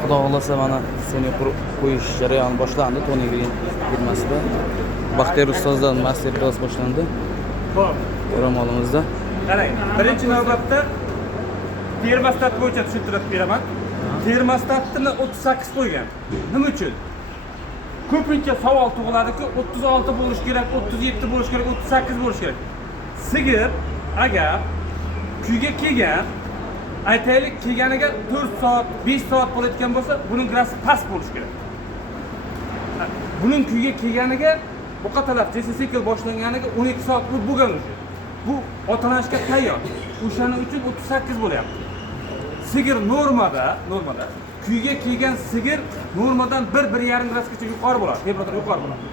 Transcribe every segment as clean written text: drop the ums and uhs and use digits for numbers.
Xudo xolasa mana seni qo'yish jarayoni boshlandi. Toniga girmasida. Baxtiyor ustozdan master class boshlandi. Xo'p, Ro'molimizda. qarang. Birinchi navbatda termostat bo'yicha tushuntirib beraman. Termostatni 38 qo'ygan. Nima uchun? Ko'pincha savol tug'iladi-ku, 36 bo'lish kerak, 37 bo'lish kerak, 38 bo'lish kerak. Sigir agar kuyga kelgan, aytaylik kelganiga 4 soat, 5 soat bo'layotgan bo'lsa, buning grasi past bo'lishi kerak. Buning kuyga kelganiga bu qatalar sikl boshlanganiga 12 soat bo'lgan o'sha. Bu otalanishga tayyor. O'shaning uchun 38 bo'lyapti. Sigir normada kuyga kelgan sigir normadan 1-1,5 gradusgacha yuqori bo'ladi, temperatura yuqori bo'ladi.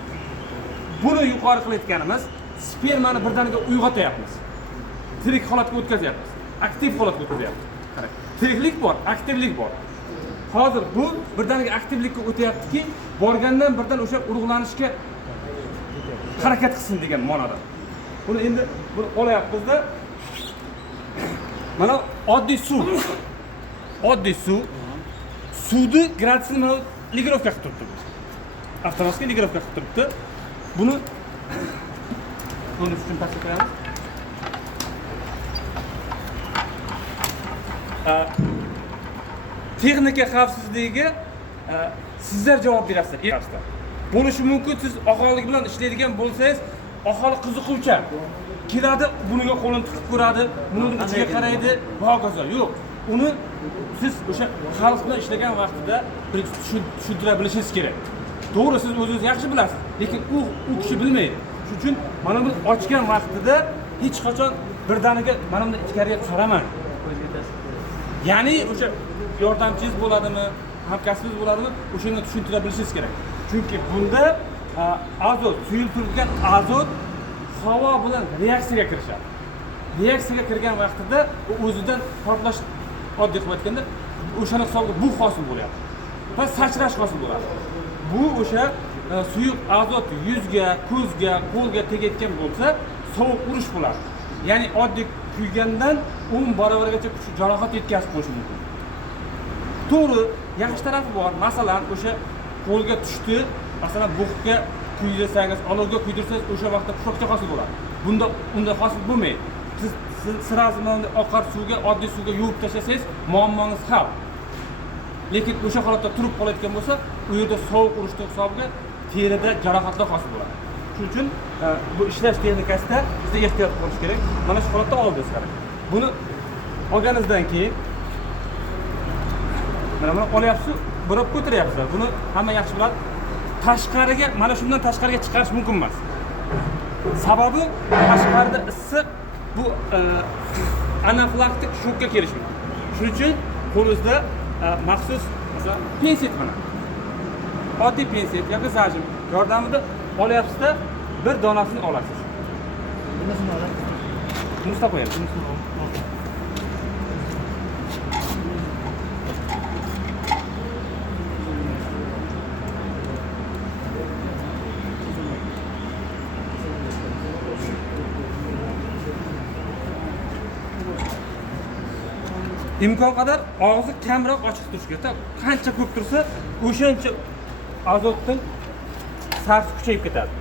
Buni yuqori qilayotganimiz spermani birdaniga uyg'otyapmiz. Tirik holatga o'tkazyapmiz. Aktiv holatga o'tkazyapmiz. Qarang, tiriklik bor, aktivlik bor. Hozir bu birdaniga aktivlikka o'tyaptiki, borgandan birdan o'sha urug'lanishga harakat qilsin degan ma'noda. Buni endi buni olyapmiz-da. Mana oddiy suv. Suvni gradusini mana ligirovka qilib turibdi. Avtomatik ligirovka qilib turibdi. Buni uchun pastga qo'yamiz. Texnika xavfsizligiga sizlar javob berasizlar. Bo'lishi mumkin siz aholi bilan ishlaydigan bo'lsangiz, aholi qiziquvchan. Keladi, buniga qo'lini tiqib ko'radi, buning ichiga qaraydi, va hokazo. Yo'q. Uni siz o'sha xalq bilan ishlagan vaqtida tushuntira bilishingiz kerak. To'g'ri, siz o'zingiz yaxshi bilasiz, lekin u kishi bilmaydi. Shuning uchun mana buni ochgan vaqtida hech qachon birdaniga mana bunday ichkariga qaramang. Ya'ni o'sha yordamchingiz bo'ladimi, hamkasbingiz bo'ladimi, o'shani tushuntira bilishingiz kerak. Chunki bunda azot, suyultirilgan azot havo bilan reaksiyaga kirishadi. Reaksiyaga kirgan vaqtida u o'zidan portlash, oddiy qilib aytganda, o'shani hisobiga bu hosil bo'lyapti. Va sachrash hosil bo'ladi. Bu o'sha suyuq azot yuzga, ko'zga, qo'lga tegayotgan bo'lsa, sovuq urish bo'ladi. Ya'ni oddiy kuygandan 10 barobargacha kuchli jarohat yetkazib qo'yishi mumkin. To'g'ri, yaxshi tarafi bor. Masalan, o'sha qo'lga tushdi, masalan, buqqa kuydirsangiz, olovga kuydirsangiz, o'sha vaqtda pushakcha hosil bo'ladi. Bunda unday hosil bo'lmaydi. Siz sirasi bilan oqar suvga, oddiy suvga yuvib tashlasangiz, muammongiz hal. Lekin o'sha holatda turib qolayotgan bo'lsa, u yerda sovuq urishning hisobiga terida jarohatlar hosil bo'ladi. Shuning uchun bu ishlash texnikasida sizga ehtiyot bo'lish kerak. Mana shu holatda oldingiz qarang. Buni olganingizdan keyin mana olyapsiz, burab ko'taryapsizlar. Buni hamma yaxshi biladi. Tashqariga, mana shundan tashqariga chiqarish mumkin emas. Sababi tashqarida issiq, bu anafilaktik shokka kelish mumkin. Shuning uchun qo'lingizda maxsus masalan penset mana. Oddiy penset yoki zajim yordamida olyapsizda bir donasini olasiz. Bunisini olasiz. Mustaq qo'yamiz. İmkon qadar og'zi kamroq ochiq turishi kerak. Qancha ko'p tursa, o'shancha azotning sarfi kuchayib ketadi.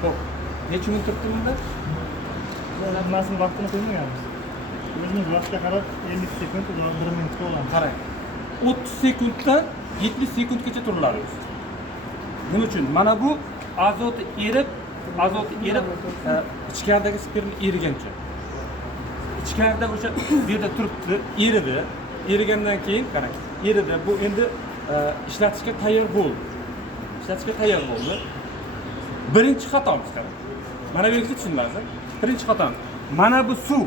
Xo'p, necha minut turibdi bunda? Biz hammasini vaqtini qo'ymaganmiz. O'zimiz vaqtga qarab 50 sekund yoki 1 minutga olamiz. Qarang. 30 sekunddan 70 sekundgacha turiladi. Nima uchun? Mana bu azoti erib, ichkaridagi sperma erigancha. İçkarida o'sha bu yerda turibdi, erigandan keyin qarang, eridi. Bu endi ishlatishga tayyor bo'ldi. Birinchi xatomiz qarang. Mana bu yerga tushunarsiz. Birinchi xatomiz. Mana bu suv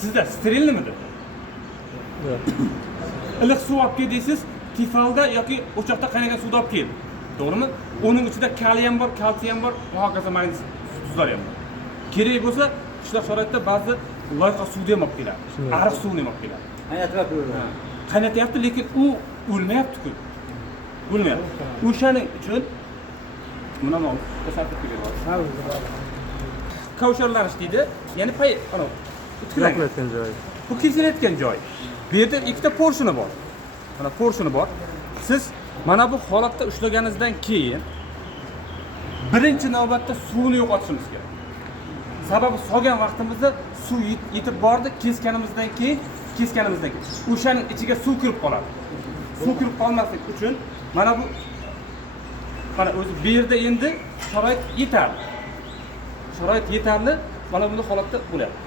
sizda sterilnimidi? Yo'q. Iliq suv olib keldingiz, tifalda yoki o'choqda qaynagan suvni olib keldi. To'g'rimi? Uning ichida kaliy bor, kalsiy bor, va hokazo magnez tuzlar ham bor. Kerak bo'lsa, qishloq sharoitda ba'zi loyqa suvni ham olib keladi. Ariq suvni ham olib keladi. Qaynatyapti, lekin u o'lmayapti-ku. O'shaning uchun buni ham ko'rsatib beramiz. Kavsharlanish deydi. Ya'ni pay, ana, Yo'qlayotgan joyi. Bu kesilayotgan joy. Bu yerda ikkita porshini bor. Mana porshini bor. Siz mana bu holatda ushlaganingizdan keyin birinchi navbatda suvni yo'qotishimiz kerak. Sababi solgan vaqtimizda suv yetib bordi, kesganimizdan keyin o'shaning ichiga suv kirib qoladi. Suv kirib qolmaslik uchun mana bu mana o'zi bu yerda endi sharoit yetarli. Sharoit yetarli, mana bunday holatda bo'lyapti.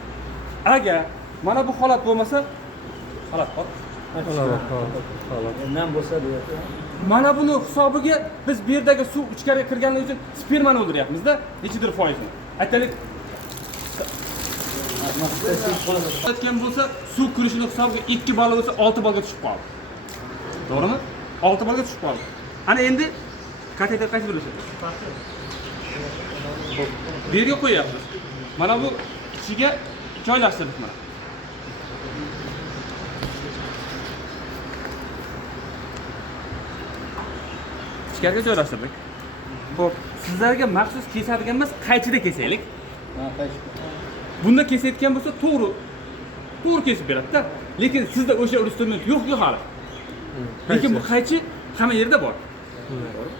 Agar mana bu holat bo'lmasa, holat bor. Nam bo'lsa deyapti. Mana buni hisobiga biz bu yerdagi suv ichkariga kirganligi uchun spermani o'ldiryapmiz-da, nechidir foizni. Aytaylik, aytgan bo'lsa, suv kirishini hisobiga 2 ball bo'lsa 6 ballga tushib qoldi. To'g'rimi? 6 ballga tushib qoldi. Ana endi kateter qaysi birlashadi? Bu yerga qo'yapmiz. Mana bu ichiga joylashtirdik mana. Ichkariga joylashtirdik. Xo'p, sizlarga maxsus kesadigan emas, qaychida kesaylik. Bunda kesayotgan bo'lsa to'g'ri kesib beradi-da. Lekin sizda o'sha instrument yo'q hali. Lekin bu qaychi hamma yerda bor.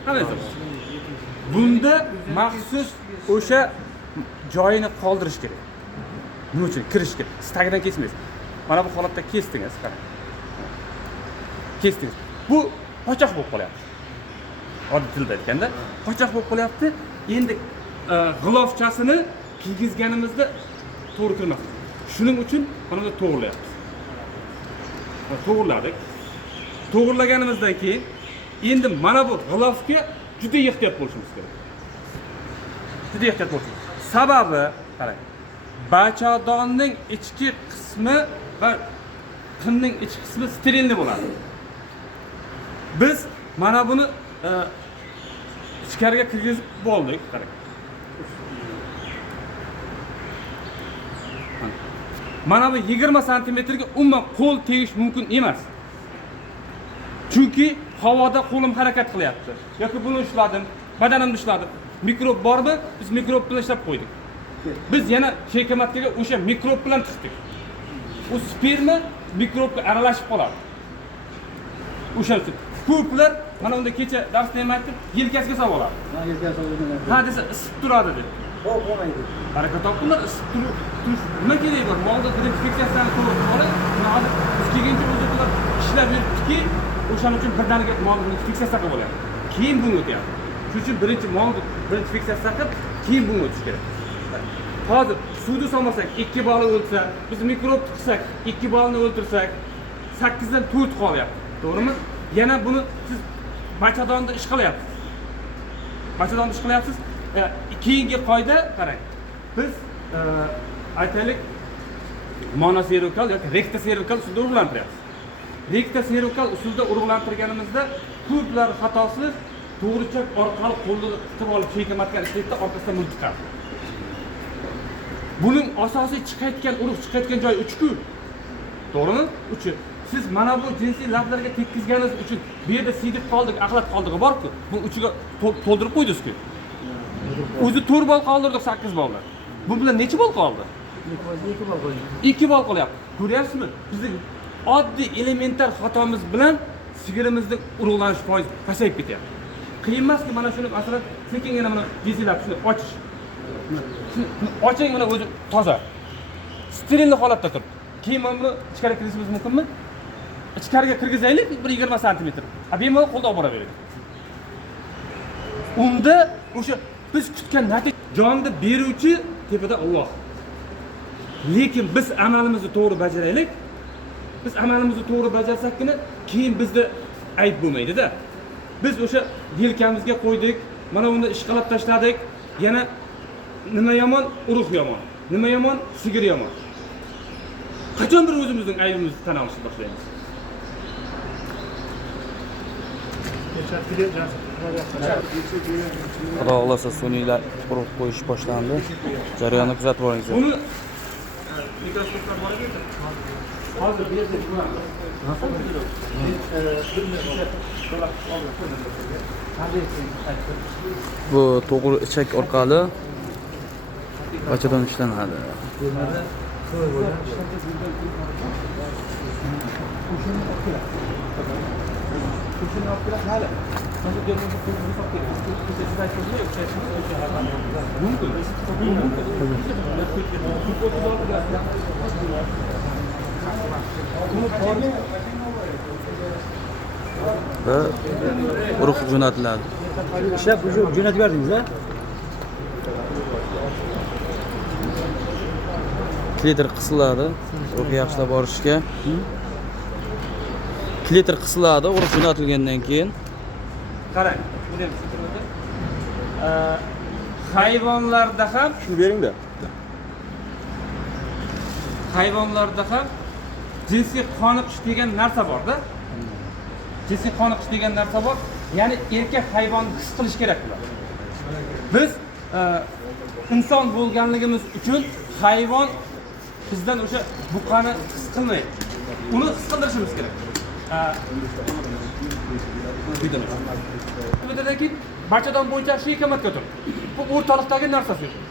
Hamma yerda bor. Bunda maxsus o'sha joyini qoldirish kerak. Nima uchun? Kirish kerak. Siz tagidan kesmaysiz. Mana bu holatda kesdingiz, qarang. Kesdingiz. Bu pochoq bo'lib qolyapti. Oddiy tilda aytganda, pochoq bo'lib qolyapti. Endi g'ilofchasini kiygizganimizda to'g'ri kirmas. Shuning uchun mana buni to'g'rilayapmiz. To'g'riladik. To'g'rilaganimizdan keyin endi mana bu g'ilofga juda ehtiyot bo'lishimiz kerak. Juda ehtiyot bo'lishimiz. Sababi, qarang. Bachadonning ichki qismi va qinning ichki qismi sterilni bo'ladi. Biz mana buni ichkariga kirgizib bo'ldik, qarang. Mana bu 20 santimetrga umuman qo'l tegish mumkin emas. Chunki havoda qo'lim harakat qilyapti. Yoki buni ushladim, badanimni ushladim. Mikrob bormi? Biz mikrob bilan ishlab qo'ydik. Biz yana shekamatga o'sha mikrob bilan tiqdik. U sperma mikrobga aralashib qoladi. O'sha uchun ko'plar mana unda kecha darsda ham aytdim, yelkasiga solib oladi. Ha, yelkasiga solib. Ha desa isib turadi deb. Bo'lmaydi. Harakat topinglar, isib turish nima kerak bor? Molda dezinfeksiyasini to'g'ri qilib, hozir biz kelguncha o'zlar ishlab yuribdiki, o'shaning uchun birdaniga molni dezinfeksiyasi qilib bo'lyapti. Keyin bunga o'tyapti. Shuning uchun birinchi molni dezinfeksiyasi qilib, keyin bunga o'tish kerak. Hozir suvni solmasak 2 ball o'lsa, biz mikrob tiqsak 2 ballni o'ldirsak 8 dan 4 qolyapti. To'g'rimi? Yana buni siz bachadonda ish qilyapsiz. Bachadonda ish qilyapsiz. Keyingi qoida qarang. Biz aytaylik monoservikal yoki rektoservikal usulda urug'lantiryapmiz. Rektoservikal usulda urug'lantirganimizda ko'plar xatosi to'g'richa orqali qo'lni tutib olib chekamatgan ishlaydi, orqasidan mul chiqadi. Buning asosiy chiqayotgan urug' chiqayotgan joy uch-ku. To'g'rimi? Uchi. Siz mana bu jinsiy lablarga tekkizganingiz uchun bu yerda sidib qoldik, axlat qoldig'i bor-ku. Bu uchiga to'ldirib qo'ydingiz-ku. O'zi 4 ball qoldirdik, 8 balllar. Bu bilan necha ball qoldi? 2 ball qoldi. 2 ball qolyapti. Ko'ryapsizmi? Bizning oddiy elementar xatomiz bilan sigirimizning urug'lanish foizi pasayib ketyapti. Qiyin emasmi mana shuni masalan sekingina mana jinsiylab shuni ochish. Oching mana o'zi toza. Sterilni holatda turibdi. Keyin mana buni ichkariga kirgizishimiz mumkinmi? Ichkariga kirgizaylik 1-20 santimetr. Bemalol qo'lda olib boraveradi. Unda o'sha biz kutgan natija jonni beruvchi tepada Alloh. Lekin biz amalimizni to'g'ri bajaraylik. Biz amalimizni to'g'ri bajarsakgina keyin bizda ayb bo'lmaydi-da. Biz o'sha yelkamizga qo'ydik, mana bunda ishqalab tashladik. Yana nima yomon? Urug' yomon. Nima yomon? Sigir yomon. Qachon bir o'zimizning aybimizni tan olishni boshlaymiz? Xudo xolasa sun'iylar urug' qo'yish boshlandi. Jarayonni kuzatib boringlar. Buni mikroskoplar bor edi. Hozir bu yerda ko'ramiz. Bu to'g'ri ichak orqali bachadon ishlanadi. va urug' jo'natiladi. ishlab уже jo'natib berdingiz-a? Klitr qisiladi, urug' yaxshilab borishga. Klitr qisiladi, urug' jo'natilgandan keyin qarang, hayvonlarda ham Shuni bering-da. hayvonlarda ham jinsiy qoniqish degan narsa borda. Jinsiy qoniqish degan narsa bor. Ya'ni erkak hayvonni his qilish kerak bular. Biz inson bo'lganligimiz uchun hayvon bizdan o'sha buqani his qilmaydi. Uni his qildirishimiz kerak. Buydadagi barchadan bo'yicha shu ikamatga tur. Bu o'rtaliqdagi narsa suyuqlik.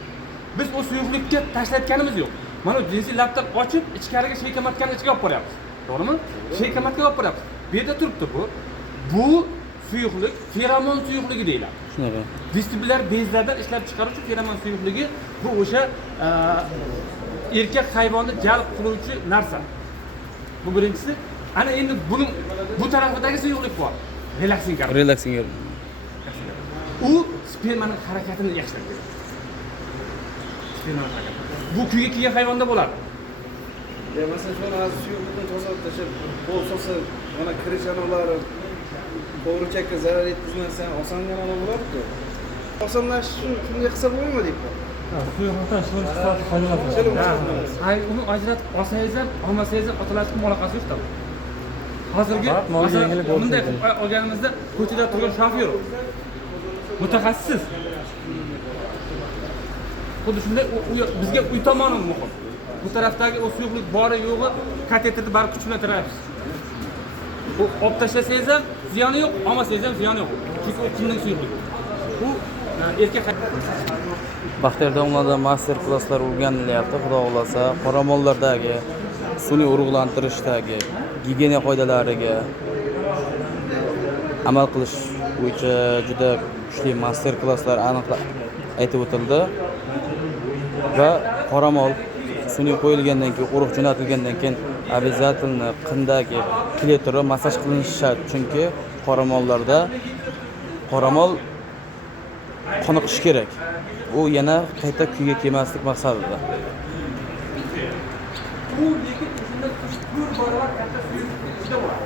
Biz o suyuqlikka tashlayotganimiz yo'q. Mana jinsiy labdan ochib, ichkariga sheykamatkani ichiga olib boryapmiz. To'g'rimi? Sheykamatga olib boryapmiz. Bu yerda turibdi bu. Bu suyuqlik feromon suyuqligi deyiladi. shunaqa. Vestibulyar bezlardan ishlab chiqaruvchi feromon suyuqligi bu o'sha erkak hayvonni jalb qiluvchi narsa. Bu birinchisi. Ana endi buning bu tarafidagi suyuqlik bor. Relaxing gaz. Relaxing. U spermaning harakatini yaxshilaydi. Spermaning harakati. Bu kuyga kelgan hayvonda bo'ladi. Masalan, hozir suyuqlikni tozalab tashlab, qo'l solsa, mana kirish anoqlari qo'g'irchakka zarar yetkazmasdan osongina bo'ladi-ku. Osonlashish uchun shunday qilsa bo'lmaydi deyapman. Suyuqlikdan foydalanasiz. Ay, uni ajratib olsangiz ham, olmasangiz ham otalarning aloqasi yo'q-da. Hozirgi bunday olganimizda ko'chada turgan shofyor mutaxassis. Xuddi shunday bizga uy tomoni muhim. Bu tarafdagi o suyuqlik bori yo'g'i kateterni baribir kuch bilan tirayapsiz. Bu olib tashlasangiz ham ziyoni yo'q, olmasangiz ham ziyoni yo'q. Chunki u qimning suyuqligi. Bu erkak Baxtiyor domladan master klasslar o'rganilyapti. Xudo xolasa, qoramollardagi sun'iy urug'lantirishdagi gigiyena qoidalariga amal qilish bo'yicha juda kuchli master klasslar aniqlab aytib o'tildi. Va qoramol sun'iy qo'yilgandan keyin, urug' jo'natilgandan keyin обязательно qindagi klitri massaj qilinishi shart. Chunki qoramollarda qoramol qoniqishi kerak. U yana qayta kuyga kelmaslik maqsadida. bu lekin shunda 3 barobar katta suyuqlik ichida bo'ladi.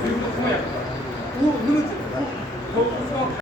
Suyuqlik qo'yapti. U nima uchun?